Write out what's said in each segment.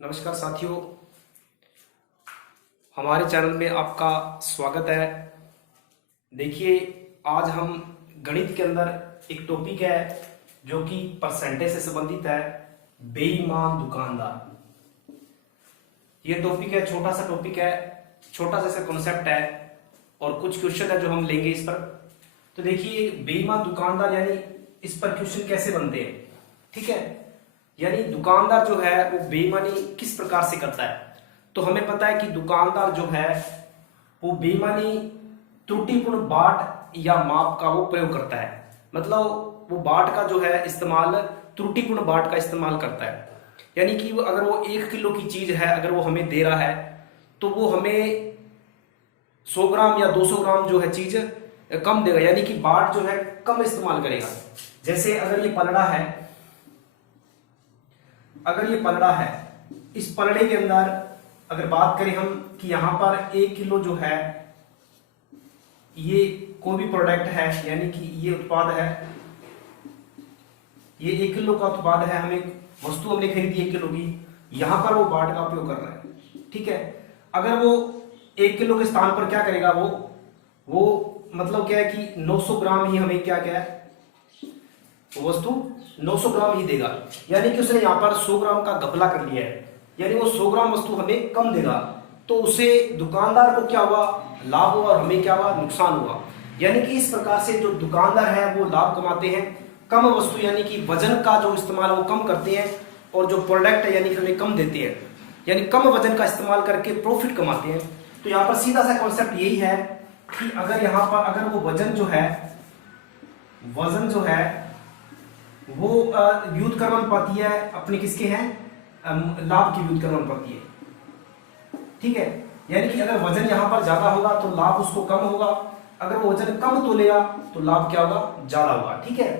नमस्कार साथियों, हमारे चैनल में आपका स्वागत है। देखिए, आज हम गणित के अंदर एक टॉपिक है जो कि परसेंटेज से संबंधित है, बेईमान दुकानदार। ये टॉपिक है, छोटा सा टॉपिक है, छोटा सा कॉन्सेप्ट है और कुछ क्वेश्चन है जो हम लेंगे इस पर। तो देखिए, बेईमान दुकानदार यानी इस पर क्वेश्चन कैसे बनते हैं, ठीक है। यानी दुकानदार जो है वो बेईमानी किस प्रकार से करता है। तो हमें पता है कि दुकानदार जो है वो बेईमानी त्रुटिपूर्ण बाट या माप का वो प्रयोग करता है। मतलब वो बाट का जो है इस्तेमाल, त्रुटिपूर्ण बाट का इस्तेमाल करता है। यानी कि अगर वो 1 किलो की चीज है, अगर वो हमें दे रहा है तो वो हमें 100 ग्राम या 200 ग्राम जो है चीज कम देगा, यानी कि बाट जो है कम इस्तेमाल करेगा। जैसे अगर ये पलड़ा है, इस पलड़े के अंदर अगर बात करें हम कि यहां पर 1 किलो जो है, ये कोई भी प्रोडक्ट है, यानी कि ये उत्पाद है, ये 1 किलो का उत्पाद है, हमें वस्तु हमने खरीदी 1 किलो की, यहां पर वो बाट का उपयोग कर रहा है, ठीक है। अगर वो 1 किलो के स्थान पर क्या करेगा, वो मतलब क्या है कि 900 ग्राम ही हमें क्या है, वो वस्तु 900 ग्राम ही देगा। यानी कि उसने यहाँ पर 100 ग्राम का घपला कर लिया है, यानी वो 100 ग्राम वस्तु हमें कम देगा। तो उसे दुकानदार को क्या हुआ, लाभ हुआ, और हमें क्या हुआ, नुकसान हुआ। यानी कि इस प्रकार से जो दुकानदार है वो लाभ कमाते हैं, कम वस्तु यानी कि वजन का जो इस्तेमाल वो कम करते हैं, और जो प्रोडक्ट है यानी कि हमें कम देते हैं, यानी कम वजन का इस्तेमाल करके प्रॉफिट कमाते हैं। तो यहाँ पर सीधा सा कॉन्सेप्ट यही है कि अगर यहाँ पर अगर वो वजन जो है वो व्युत्क्रमानुपाती है, अपने किसके हैं, लाभ की व्युत्क्रमानुपाती है, ठीक है। यानी कि अगर वजन यहां पर ज्यादा होगा तो लाभ उसको कम होगा, अगर वो वजन कम तोलेगा तो लाभ क्या होगा, ज्यादा होगा, ठीक है।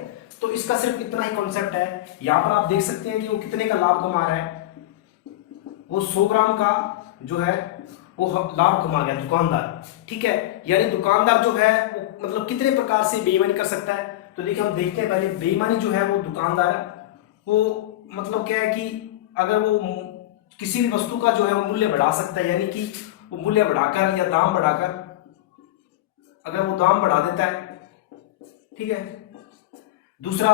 तो इसका सिर्फ इतना ही कॉन्सेप्ट है। यहां पर आप देख सकते हैं कि वो कितने का लाभ कमा रहा है, वो 100 ग्राम का जो है वो लाभ कमा गया दुकानदार, ठीक है। यानी दुकानदार जो है वो मतलब कितने प्रकार से बेईमानी कर सकता है। तो देखिए, हम देखते हैं पहले बेईमानी जो है वो दुकानदार वो मतलब क्या है कि अगर वो किसी भी वस्तु का जो है वो मूल्य बढ़ा सकता है, यानी कि वो मूल्य बढ़ाकर या दाम बढ़ाकर, अगर वो दाम बढ़ा देता है, ठीक है। दूसरा,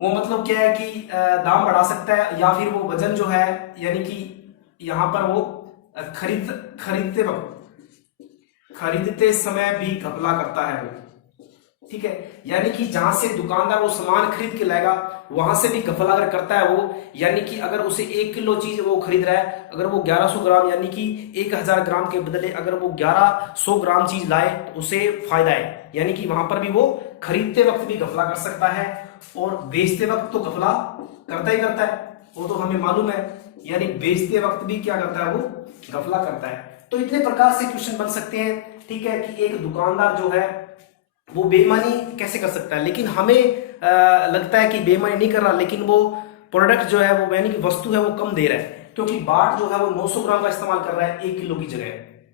वो मतलब क्या है कि दाम बढ़ा सकता है, या फिर वो वजन जो है यानी कि यहां पर वो खरीदते समय भी घपला करता है वो, ठीक है। यानी कि जहां से दुकानदार वो सामान खरीद के लाएगा वहां से भी घपला अगर करता है वो, यानी कि अगर उसे 1 किलो चीज वो खरीद रहा है, अगर वो 1100 ग्राम यानी कि 1000 ग्राम के बदले अगर वो 1100 ग्राम चीज लाए तो उसे फायदा है। यानी कि वहां पर भी वो खरीदते वक्त भी घपला कर सकता है और बेचते वक्त तो घपला करता ही करता है, वो तो हमें मालूम है। यानी बेचते वक्त भी क्या करता है, वो घपला करता है। तो इतने प्रकार से क्वेश्चन बन सकते हैं, ठीक है, कि एक दुकानदार जो है वो बेईमानी कैसे कर सकता है। लेकिन हमें लगता है कि बेईमानी नहीं कर रहा, लेकिन वो प्रोडक्ट जो है वो यानी कि वस्तु है वो कम दे रहा है, क्योंकि बाट जो है वो 900 ग्राम का इस्तेमाल कर रहा है 1 किलो की जगह,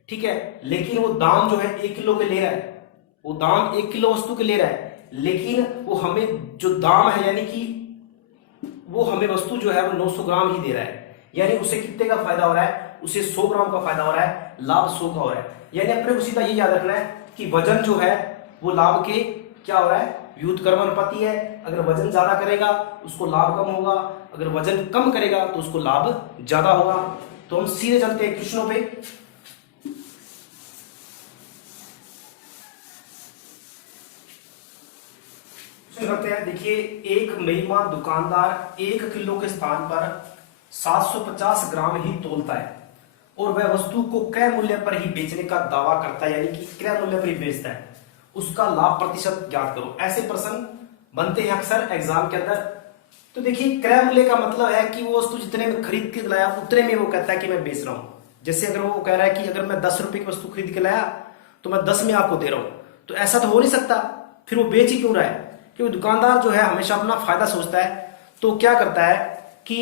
ठीक है। लेकिन वो दाम जो है 1 किलो के ले रहा है, वो दाम 1 किलो वस्तु के ले रहा है, लेकिन वो हमें जो दाम है यानी कि वो हमें वस्तु जो है वो 900 ग्राम ही दे रहा है। यानी उसे कितने का फायदा हो रहा है, उसे 100 ग्राम का फायदा हो रहा है, लाभ 100 का हो रहा है। यानी अपने को सीधा ये याद रखना है कि वजन जो है वो लाभ के क्या हो रहा है, व्युत्क्रमानुपाती है। अगर वजन ज्यादा करेगा उसको लाभ कम होगा, अगर वजन कम करेगा तो उसको लाभ ज्यादा होगा। तो हम सीधे चलते हैं क्वेश्चनों पे। करते हैं, देखिए, एक बेईमान दुकानदार 1 किलो के स्थान पर 750 ग्राम ही तोलता है और वह वस्तु को क्रय मूल्य पर ही बेचने का दावा करता है, यानी कि क्रय मूल्य पर ही बेचता है। उसका लाभ प्रतिशत ज्ञात करो। ऐसे प्रश्न बनते हैं अक्सर एग्जाम के अंदर। तो देखिए, क्रय मूल्य का मतलब है कि वो वस्तु जितने में खरीद के लाया उतने में वो कहता है कि मैं बेच रहा हूं। जैसे अगर वो कह रहा है कि अगर मैं 10 रुपए की वस्तु खरीद के लाया तो मैं 10 में आपको दे रहा हूं, तो ऐसा तो हो नहीं सकता, फिर वो बेच ही क्यों रहा है। क्योंकि दुकानदार जो है हमेशा अपना फायदा सोचता है, तो क्या करता है कि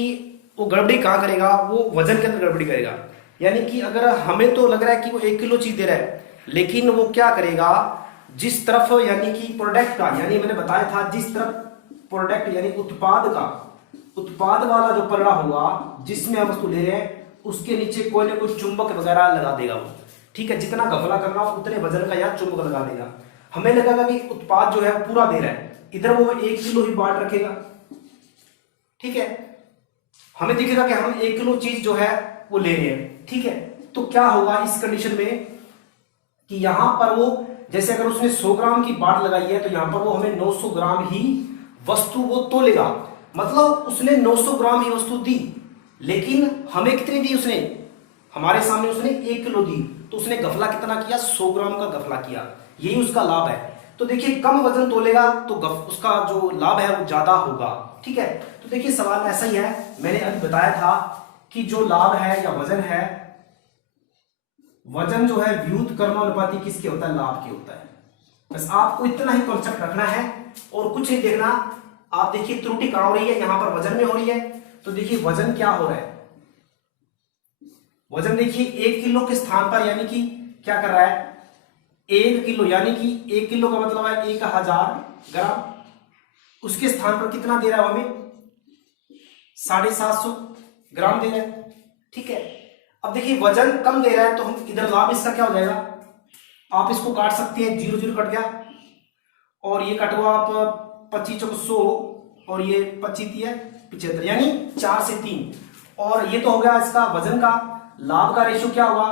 वो गड़बड़ी कहां करेगा, वो वजन के अंदर गड़बड़ी करेगा। यानी कि अगर हमें तो लग रहा है कि वो 1 किलो चीज दे रहा है, लेकिन वो क्या करेगा, जिस तरफ यानी कि प्रोडक्ट का, यानी मैंने बताया था जिस तरफ प्रोडक्ट यानी उत्पाद का उत्पाद वाला जो पलड़ा होगा जिसमें हम वस्तु ले रहे हैं उसके नीचे कोई ना कोई चुंबक वगैरह लगा देगा वो, ठीक है। जितना घपला करना हो उतने वजन का यहाँ चुंबक लगा देगा। हमें लगेगा कि उत्पाद जो है पूरा दे रहा है, इधर वो 1 किलो ही बांट रखेगा, ठीक है। हमें दिखेगा कि हम 1 किलो चीज जो है वो ले रहे हैं, ठीक है। तो क्या होगा इस कंडीशन में कि यहां पर वो, जैसे अगर उसने 100 ग्राम की बाट लगाई है तो यहां पर वो हमें 900 ग्राम ही वस्तु वो तोलेगा। मतलब उसने 900 ग्राम ही वस्तु दी, लेकिन हमें कितनी दी उसने, हमारे सामने उसने 1 किलो दी, तो उसने घपला कितना किया, 100 ग्राम का घपला किया। यही उसका लाभ है। तो देखिए कम वजन तोलेगा तो उसका जो लाभ है वो ज्यादा होगा, ठीक है। तो देखिए सवाल ऐसा ही है, मैंने अभी बताया था कि जो लाभ है या वजन है, वजन जो है व्युत कर्मानुपाती किसके होता है, लाभ के होता है। बस आपको इतना ही कॉन्सेप्ट रखना है और कुछ नहीं देखना। आप देखिए त्रुटि कहां हो रही है, यहां पर वजन में हो रही है। तो देखिए वजन क्या हो रहा है, वजन देखिए 1 किलो के स्थान पर यानी कि क्या कर रहा है, 1 किलो, यानी कि 1 किलो का मतलब है 1000 ग्राम। उसके स्थान पर कितना दे रहा है हमें, 750 ग्राम दे रहा है, ठीक है। अब देखिए वजन कम दे रहा है तो हम इधर लाभ इसका क्या हो जाएगा, आप इसको काट सकते हैं, 0 0 कट गया और ये कटवा आप 25 चौक 100 और ये 25 है 75, यानी 4 से 3। और ये तो हो गया इसका वजन का। लाभ का रेशियो क्या होगा,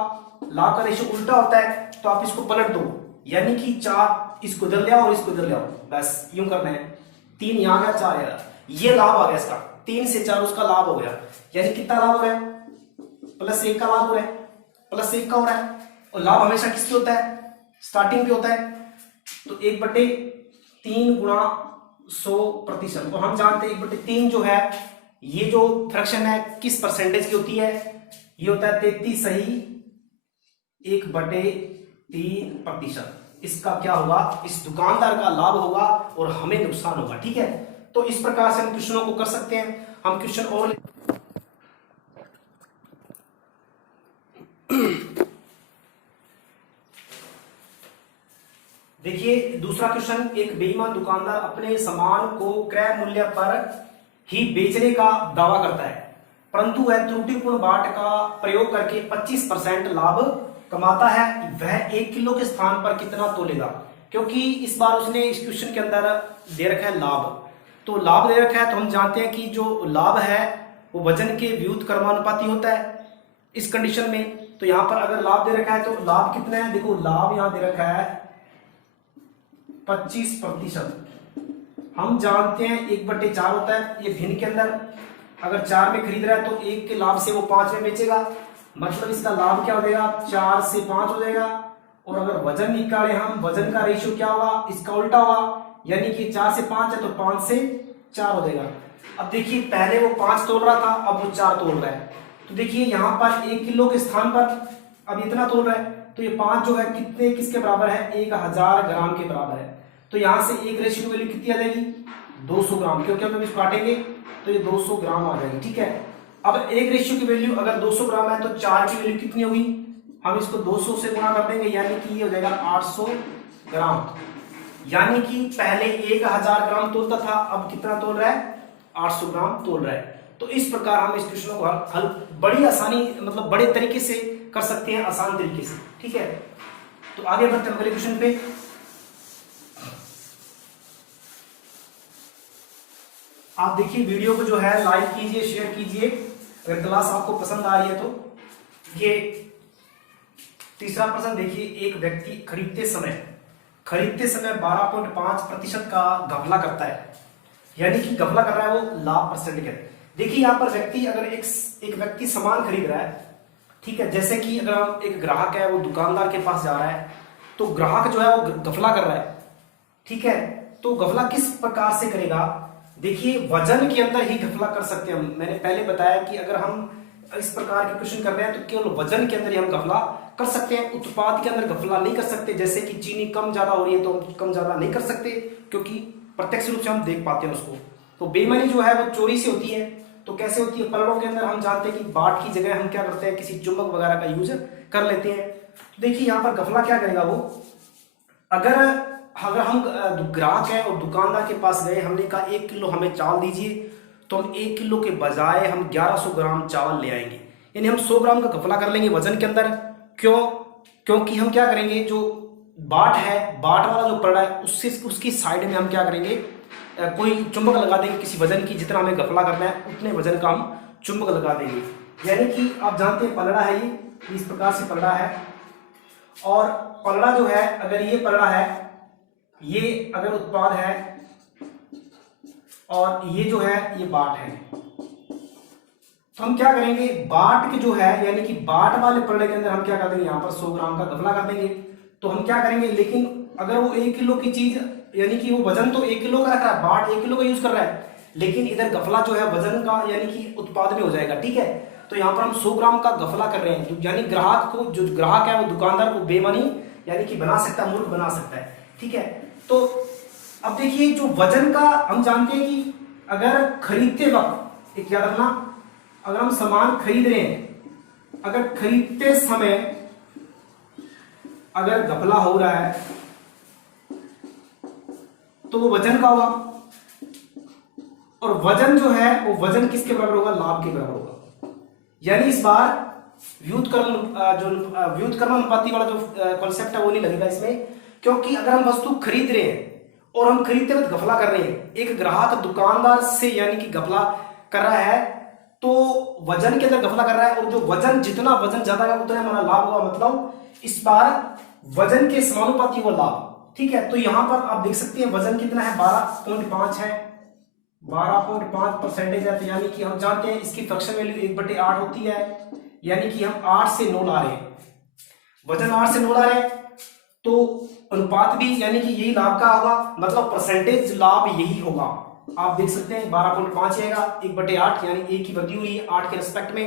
लाभ का रेशियो उल्टा होता है, तो आप इसको पलट दो, यानी कि 4 इसको इधर ले आओ और इसको इधर ले आओ, बस यूं करना है। 3 यहां गया, 4 यहाँ, ये लाभ आ गया इसका, 3 से 4 उसका लाभ हो गया। यानी कितना लाभ हो रहा है, +1 का लाभ हो रहा है, +1 का हो रहा है। और लाभ हमेशा किसके होता है, स्टार्टिंग पे होता है। तो 1/3 गुणा 100%, और हम जानते हैं 1/3 जो है, ये जो फ्रैक्शन है किस परसेंटेज की होती है, ये होता है 33 सही 1/3%। इसका क्या होगा, इस दुकानदार का लाभ होगा और हमें नुकसान होगा, ठीक है। तो इस प्रकार से हम क्वेश्चनों को कर सकते हैं। हम क्वेश्चन और देखिए दूसरा क्वेश्चन, एक बेईमान दुकानदार अपने सामान को क्रय मूल्य पर ही बेचने का दावा करता है, परंतु वह त्रुटिपूर्ण बाट का प्रयोग करके 25% लाभ कमाता है। वह 1 किलो के स्थान पर कितना तोलेगा, क्योंकि इस बार उसने इस क्वेश्चन के अंदर दे रखा है लाभ। तो लाभ दे रखा है तो हम जानते हैं कि जो लाभ है वो वजन के व्युत कर्मानुपाती होता है इस कंडीशन में। तो यहां पर अगर लाभ दे रखा है तो लाभ कितना है, देखो लाभ यहां दे रखा है 25%। हम जानते हैं 1/4 होता है, ये भिन्न के अंदर अगर 4 में खरीद रहा है तो 1 के लाभ से वो 5 में बेचेगा, मतलब इसका लाभ क्या हो जाएगा, 4 से 5 हो जाएगा। और अगर वजन निकाले हम, वजन का रेशियो क्या होगा, इसका उल्टा होगा, यानी कि 4 से 5 है तो 5 से 4 हो जाएगा। अब देखिए पहले वो 5 तोल रहा था, अब वो 4 तोल रहा है। तो देखिए यहां पर 1 किलो के स्थान पर अब इतना तोल रहा है, तो ये 5 जो है कितने किसके बराबर है, 1000 ग्राम के बराबर है। तो यहां से 1 रेशियो की वैल्यू कितनी आ जाएगी, 200 ग्राम, क्योंकि हम इसको काटेंगे तो ये 200 ग्राम आ जाएगी, ठीक है। अब 1 रेशियो की वैल्यू अगर 200 ग्राम है तो 4 की वैल्यू कितनी होगी, हम इसको 200 से गुणा कर देंगे, यानी कि ये हो जाएगा 800 ग्राम। यानी कि पहले 1000 ग्राम तोलता था, अब कितना तोल रहा है, 800 ग्राम तोल रहा है। तो इस प्रकार हम इस क्वेश्चन को हल बड़ी आसानी, मतलब बड़े तरीके से कर सकते हैं, आसान तरीके से, ठीक है। तो आगे बढ़ते हैं अगले क्वेश्चन पे। आप देखिए वीडियो को जो है लाइक कीजिए, शेयर कीजिए अगर क्लास आपको पसंद आ रही है तो। ये तीसरा प्रश्न देखिए, एक व्यक्ति खरीदते समय 12.5% का घपला करता है, यानी कि घपला कर रहा है वो लाभ परसेंट का। देखिए यहाँ पर व्यक्ति, अगर एक व्यक्ति सामान खरीद रहा है, ठीक है, जैसे कि अगर हम एक ग्राहक है वो दुकानदार के पास जा रहा है, तो ग्राहक जो है वो घपला कर रहा है, ठीक है। तो घपला किस प्रकार से करेगा, देखिए वजन के अंदर ही घपला कर सकते हैं हम। मैंने पहले बताया कि अगर हम इस प्रकार के क्वेश्चन कर रहे हैं तो केवल वजन के अंदर ही हम घपला कर सकते हैं, उत्पाद के अंदर घपला नहीं कर सकते। जैसे कि चीनी कम ज्यादा हो रही है तो हम कम ज्यादा नहीं कर सकते, क्योंकि प्रत्यक्ष रूप से हम देख पाते हैं उसको। तो बेईमानी जो है वो चोरी से होती है। तो कैसे होती है, पलड़ों के अंदर हम जानते हैं कि बाट की जगह हम क्या करते हैं, किसी चुंबक वगैरह का यूज कर लेते हैं। तो देखिए यहाँ पर घपला क्या करेगा वो, अगर हम ग्राहक है और दुकानदार के पास गए, हमने कहा 1 किलो हमें चावल दीजिए, तो हम 1 किलो के बजाय हम 1100 ग्राम चावल ले आएंगे, यानी हम 100 ग्राम का घपला कर लेंगे वजन के अंदर। क्यों? क्योंकि हम क्या करेंगे, जो बाट है, बाट वाला जो पड़ा है उससे उसकी साइड में हम क्या करेंगे, कोई चुंबक लगा देंगे किसी वजन की, जितना हमें घपला करना है उतने वजन का हम चुंबक लगा देंगे। यानी कि आप जानते हैं पलड़ा है, ये इस प्रकार से पलड़ा है, और पलड़ा जो है, अगर ये पलड़ा है, ये अगर उत्पाद है, और ये जो है ये बाट है, तो हम क्या करेंगे, बाट के जो है यानी कि बाट वाले पलड़े के अंदर हम क्या कर देंगे, यहाँ पर 100 ग्राम का घपला कर देंगे। तो हम क्या करेंगे, लेकिन अगर वो 1 किलो की चीज, यानी कि वो वजन तो 1 किलो का रख रहा है, बाट 1 किलो का यूज कर रहा है, लेकिन इधर घपला जो है वजन का यानी कि उत्पाद में हो जाएगा। ठीक है, तो यहाँ पर हम 100 ग्राम का घपला कर रहे हैं, यानी ग्राहक को, जो ग्राहक है वो दुकानदार को बेईमानी यानी कि बना सकता है, मूर्ख बना सकता है। ठीक है, तो अब देखिए जो वजन का, हम जानते हैं कि अगर खरीदते वक्त, एक याद रखना, अगर हम सामान खरीद रहे हैं, अगर खरीदते समय अगर घपला हो रहा है तो वो वजन का होगा, और वजन जो है वो वजन किसके बराबर होगा, लाभ के बराबर होगा। यानी इस बार व्युत्क्रम अनुपाती वाला जो कॉन्सेप्ट है वो नहीं लगेगा इसमें, क्योंकि अगर हम वस्तु खरीद रहे हैं और हम खरीदते वक्त घपला कर रहे हैं, एक ग्राहक दुकानदार से यानी कि घपला कर रहा है, तो वजन के अंदर घपला कर रहा है, और जो वजन, जितना वजन ज्यादा है उतना हमारा लाभ होगा, मतलब इस बार वजन के समानुपाती हुआ लाभ। ठीक है, तो यहां पर आप देख सकते हैं वजन कितना है, 12.5 है, 12.5% है, तो यानी कि हम जानते हैं इसकी फ्रैक्शन वैल्यू 1/8 होती है, यानी कि हम 8 से 9 ला रहे हैं, वजन 8 से 9 ला रहे हैं, तो अनुपात भी यानी कि यही लाभ का होगा, मतलब परसेंटेज लाभ यही होगा। आप देख सकते हैं 12.5 आएगा 1/8, यानी 1 की वृद्धि हुई है 8 के रेस्पेक्ट में,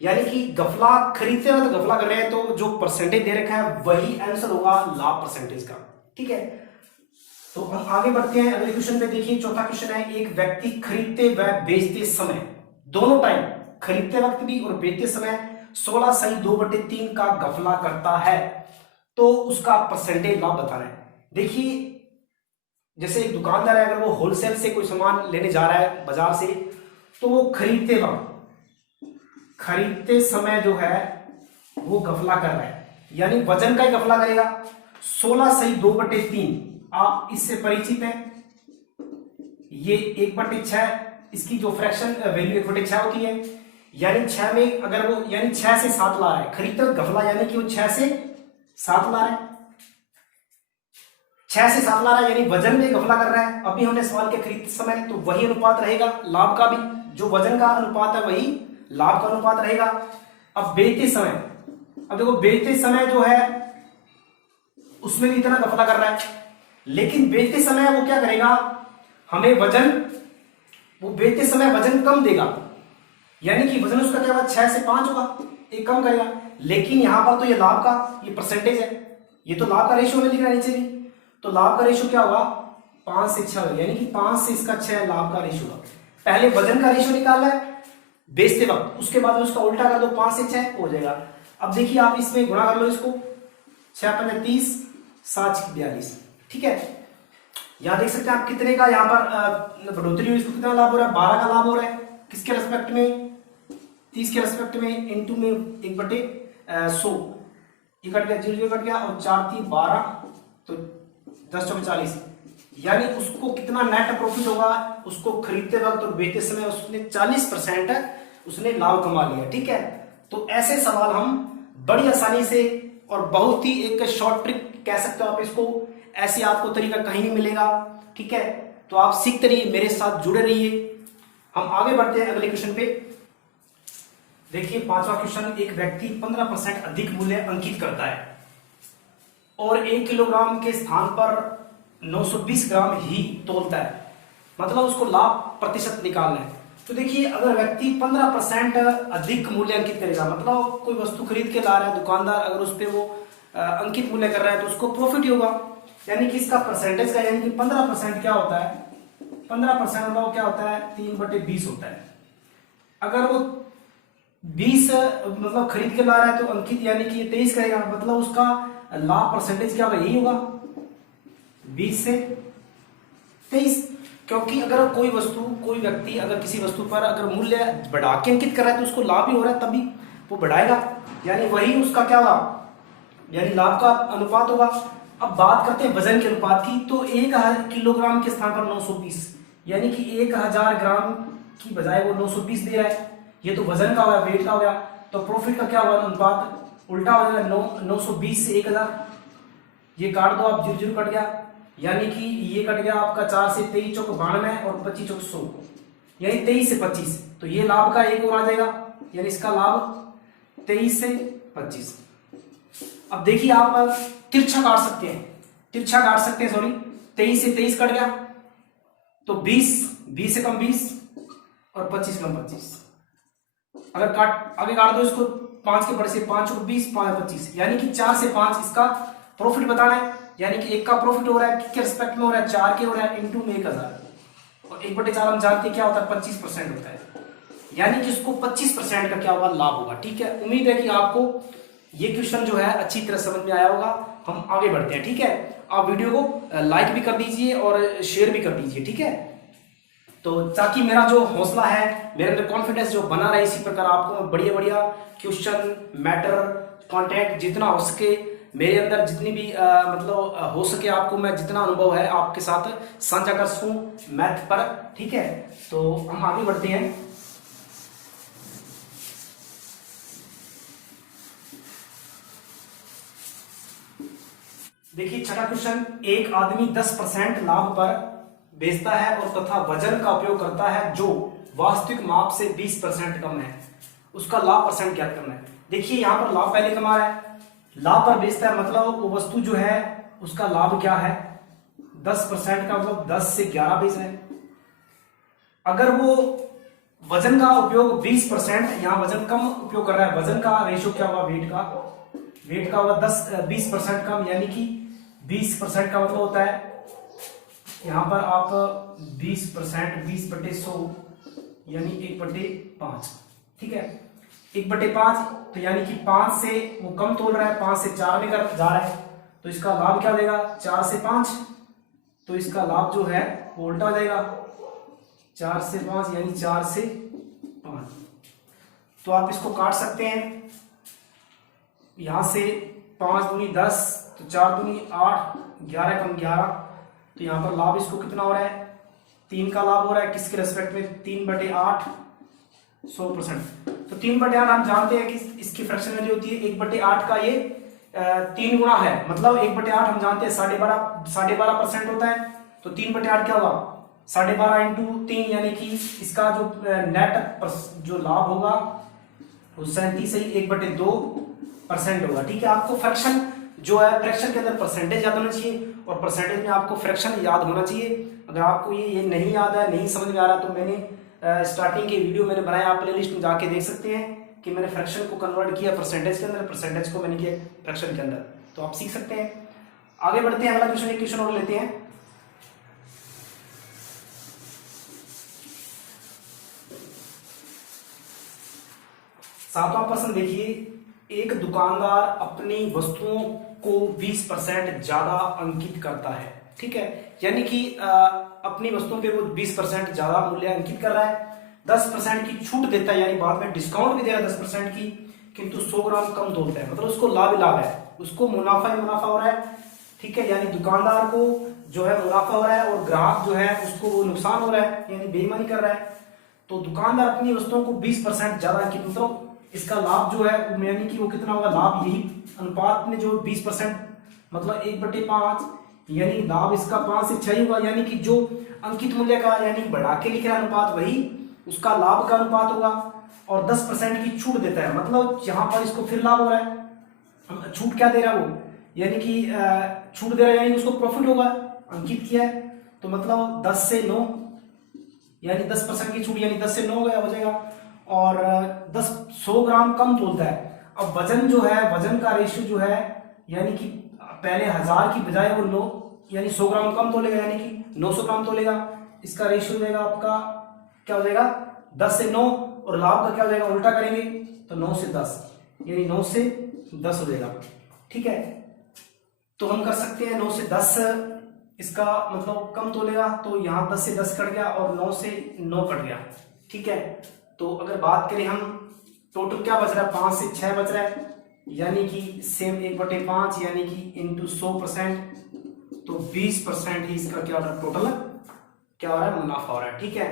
यानी कि घपला खरीदते वक्त घपला कर रहे हैं, तो जो परसेंटेज दे रखा है वही आंसर होगा लाभ परसेंटेज का। ठीक है, तो हम आगे बढ़ते हैं अगले क्वेश्चन पे। देखिए चौथा क्वेश्चन है, एक व्यक्ति खरीदते व बेचते समय, दोनों टाइम, खरीदते वक्त भी और बेचते समय 16/2/3 का घपला करता है, तो उसका परसेंटेज लाभ बताना है। देखिए जैसे एक दुकानदार है, अगर वो होलसेल से कोई सामान लेने जा रहा है बाजार से, तो वो खरीदते वक्त, खरीदते समय जो है वो घपला कर रहा है, यानी वजन का ही घपला करेगा। 16/2/3 आप इससे परिचित हैं, ये 1/6, इसकी जो फ्रैक्शन वैल्यू 1/6 होती है, यानी 6 में अगर वो, यानी 6 से 7 ला रहा है, खरीदते वक्त घपला यानी कि वो 6 से 7 ला रहा है, 6 से 7 ला रहा है, यानी वजन में घपला कर रहा है। अभी हमने सवाल के खरीदते समय, तो वही अनुपात रहेगा लाभ का भी, जो वजन का अनुपात है वही लाभ का अनुपात रहेगा। अब बेचते समय, अब देखो बेचते समय जो है उसमें भी इतना घपला कर रहा है, लेकिन बेचते समय वो क्या करेगा, हमें वजन, वो बेचते समय वजन कम देगा, यानी कि वजन उसका क्या होगा, 6 से 5 होगा, एक कम करेगा। लेकिन यहां पर तो ये लाभ का, ये परसेंटेज है, ये तो लाभ का रेशियो में लिख रहा है नीचे भी, तो लाभ का रेशियो क्या होगा, 5 से 6, यानी कि 5 से इसका 6 लाभ का रेशियो होगा। पहले वजन का रेशियो निकालना है बेचते वक्त, उसके बाद में उसका उल्टा कर दो, 5 से 6 हो जाएगा। अब देखिए आप इसमें गुणा कर लो इसको, 6×5 30, 7 42। ठीक है, यहां देख सकते हैं आप कितने का यहाँ पर बढ़ोतरी हुई, इसको कितना लाभ हो रहा है, 12 का लाभ हो रहा है, किसके रेस्पेक्ट में, 30 के रेस्पेक्ट में, इनटू में 1/100, ये कट गया, 0 कट गया, और 4 3 12, तो 10 × 40, यानी उसको कितना नेट प्रॉफिट होगा, उसको खरीदते वक्त और बेचते समय उसने 40% उसने लाभ कमा लिया। ठीक है, तो ऐसे सवाल हम बड़ी आसानी से, और बहुत ही एक शॉर्ट ट्रिक कह सकते हो आप इसको, ऐसे आपको तरीका कहीं नहीं मिलेगा। ठीक है, तो आप सीखते रहिए, मेरे साथ जुड़े रहिए। हम आगे बढ़ते हैं अगले क्वेश्चन पे। देखिए पांचवा क्वेश्चन, एक व्यक्ति 15% अधिक मूल्य अंकित करता है और 1 किलोग्राम के स्थान पर 920 ग्राम ही तोलता है, मतलब उसको लाभ प्रतिशत निकालना है। तो देखिए अगर व्यक्ति 15% अधिक मूल्य अंकित करेगा, मतलब कोई वस्तु खरीद के ला रहा है दुकानदार, अगर उस पर वो अंकित मूल्य कर रहा है तो उसको प्रॉफिट ही होगा, यानी कि इसका परसेंटेज का, यानी कि 15% क्या होता है, 15% मतलब क्या होता है, 3/20 होता है। अगर वो 20 मतलब खरीद के ला रहा है तो अंकित यानी कि 23 करेगा, मतलब उसका लाभ परसेंटेज क्या होगा, यही होगा 20 से 23। क्योंकि अगर कोई वस्तु, कोई व्यक्ति अगर किसी वस्तु पर अगर मूल्य बढ़ा के अंकित कर रहा है तो उसको लाभ ही हो रहा है, तभी वो बढ़ाएगा, यानी वही उसका क्या होगा, यानी लाभ का अनुपात होगा। अब बात करते हैं वजन के अनुपात की, तो 1 किलोग्राम के स्थान पर 920, यानी कि 1000 ग्राम की बजाय वो 920 दे रहा है, ये तो वजन का हो गया, वेट का हो गया। तो प्रॉफिट का क्या होगा अनुपात, उल्टा हो जाएगा, 920 से 1000, ये काट दो आप, 0 0 कट गया, यानी कि ये कट गया आपका 4 से 23 चौक 92 और 25 चौक 100, यानी 23 से 25, तो ये लाभ का एक और आ जाएगा, यानी इसका लाभ 23 से 25। अब देखिए आप तिरछा काट सकते हैं, तिरछा काट सकते हैं, सॉरी 23 से 23 कट गया तो 20 से कम 20 और 25 कम 25, अगर काट आगे काट दो इसको 5 के बड़े से, 5 को 20 5 25, यानी कि 4 से 5 इसका प्रॉफिट बताना है, यानी कि एक का प्रॉफिट हो रहा है किसके रिस्पेक्ट में हो रहा है, 4 के हो रहा है, इंटू में 1000, और 1/4 हम जानते हैं क्या होता है, 25% होता है, यानी कि इसको 25% का क्या होगा, लाभ होगा। ठीक है, उम्मीद है कि आपको ये क्वेश्चन जो है अच्छी तरह समझ में आया होगा। हम आगे बढ़ते हैं। ठीक है, आप वीडियो को लाइक भी कर दीजिए और शेयर भी कर दीजिए। ठीक है, तो ताकि मेरा जो हौसला है, मेरे अंदर कॉन्फिडेंस जो बना रहे, इसी प्रकार आपको बढ़िया बढ़िया क्वेश्चन, मैटर, कंटेंट जितना हो सके मेरे अंदर, जितनी भी मतलब हो सके आपको मैं जितना अनुभव है आपके साथ साझा कर सकूं मैथ पर। ठीक है, तो हम आगे बढ़ते हैं। देखिए छठा क्वेश्चन, एक आदमी 10% लाभ पर बेचता है और तथा वजन का उपयोग करता है जो वास्तविक माप से 20% कम है, उसका लाभ परसेंट ज्ञात करना है। देखिए यहाँ पर लाभ पहले कमा रहा है, लाभ पर बेचता है, मतलब वो वस्तु जो है उसका लाभ क्या है, 10% का, मतलब 10 से 11 बेच रहे हैं। अगर वो वजन का उपयोग 20%, यहाँ वजन कम उपयोग कर रहा है, वजन का रेशो क्या होगा, वेट का होगा 20% कम, यानी कि 20% का मतलब होता है यहाँ पर आप 20%, 20/100 यानी 1/5। ठीक है, 1/5, तो यानी कि 5 से वो कम तोल रहा है, 5 से 4 में कर जा रहा है, तो इसका लाभ क्या देगा, 4 से 5, तो इसका लाभ जो है वो उल्टा हो जाएगा, 4 से 5 यानी 4 से 5। तो आप इसको काट सकते हैं, यहां से 5 दूनी 10, तो 4 दूनी 8, 11 कम 11, तो यहाँ पर लाभ इसको कितना हो रहा है, 3 का लाभ हो रहा है, किसके रेस्पेक्ट में, 3/8 100%। तो 3/8 हम जानते हैं कि इसकी फ्रैक्शन वैल्यू होती है 1/8 का, ये 3 गुना है, मतलब 1/8 हम जानते हैं 12.5% होता है, तो 3/8 क्या होगा, 12.5 × 3, यानी कि इसका जो नेट जो लाभ होगा वो 37 से 1/2% होगा। ठीक है, आपको फ्रैक्शन जो है, फ्रैक्शन के अंदर परसेंटेज याद होना चाहिए और परसेंटेज में आपको फ्रैक्शन याद होना चाहिए। अगर आपको ये नहीं याद है, नहीं समझ में आ रहा, तो मैंने स्टार्टिंग के वीडियो मैंने बनाया, आप प्लेलिस्ट में जाके देख सकते हैं कि मैंने फ्रैक्शन को कन्वर्ट किया परसेंटेज के अंदर, परसेंटेज को मैंने किया फ्रैक्शन के अंदर, तो आप सीख सकते हैं। आगे बढ़ते हैं, अगला क्वेश्चन, एक क्वेश्चन और लेते हैं। सातवां प्रश्न देखिए, एक दुकानदार अपनी वस्तुओं को 20% ज्यादा अंकित करता है। ठीक है, यानी कि अपनी वस्तुओं पे वो 20% ज्यादा मूल्य अंकित कर रहा है, 10% की छूट देता है, यानी बाद में डिस्काउंट भी दे रहा है 10% की, किंतु 100 ग्राम कम तोलता है, मतलब उसको लाभ ही लाभ है, उसको मुनाफा ही मुनाफा हो रहा है। ठीक है, यानी दुकानदार को जो है मुनाफा हो रहा है और ग्राहक जो है उसको वो नुकसान हो रहा है, यानी बेईमानी कर रहा है। तो दुकानदार अपनी वस्तुओं को 20% ज्यादा अंकित, मतलब इसका लाभ जो है, यानी कि वो कितना होगा, लाभ यही अनुपात में जो 20%, मतलब 1/5, यानी लाभ इसका 5 से 6 होगा, यानी कि जो अंकित मूल्य का यानी बढ़ा के लिख रहा अनुपात वही उसका लाभ का अनुपात होगा, और 10% की छूट देता है, मतलब यहाँ पर इसको फिर लाभ हो रहा है। छूट क्या दे रहा है वो, यानी कि छूट दे रहा है, यानी उसको प्रॉफिट होगा, अंकित किया है, तो मतलब 10 से 9, यानी 10% की छूट, यानी 10 से 9 हो जाएगा, और 100 ग्राम कम तोलता है। अब वजन जो है, वजन का रेशियो जो है, यानी कि पहले 1000 की बजाय वो 9 यानी 100 ग्राम कम तोलेगा, यानी कि 900 ग्राम तोलेगा, इसका रेशियो देगा आपका क्या हो जाएगा, 10 से 9, और लाभ का क्या हो जाएगा, उल्टा करेंगे तो 9 से 10, यानी 9 से 10 हो जाएगा। ठीक है, तो हम कर सकते हैं 9 से 10 इसका मतलब कम तोलेगा, तो यहाँ 10 से 10 कट गया और 9 से 9 कट गया। ठीक है, तो अगर बात करें हम टोटल क्या बच रहा है, 5 से 6 बच रहा है, यानी कि सेम 1/5 यानी कि इंटू 100%, तो 20% ही इसका क्या हो रहा है, टोटल क्या हो रहा है, मुनाफा हो रहा है। ठीक है,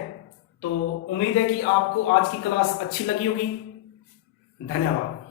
तो उम्मीद है कि आपको आज की क्लास अच्छी लगी होगी। धन्यवाद।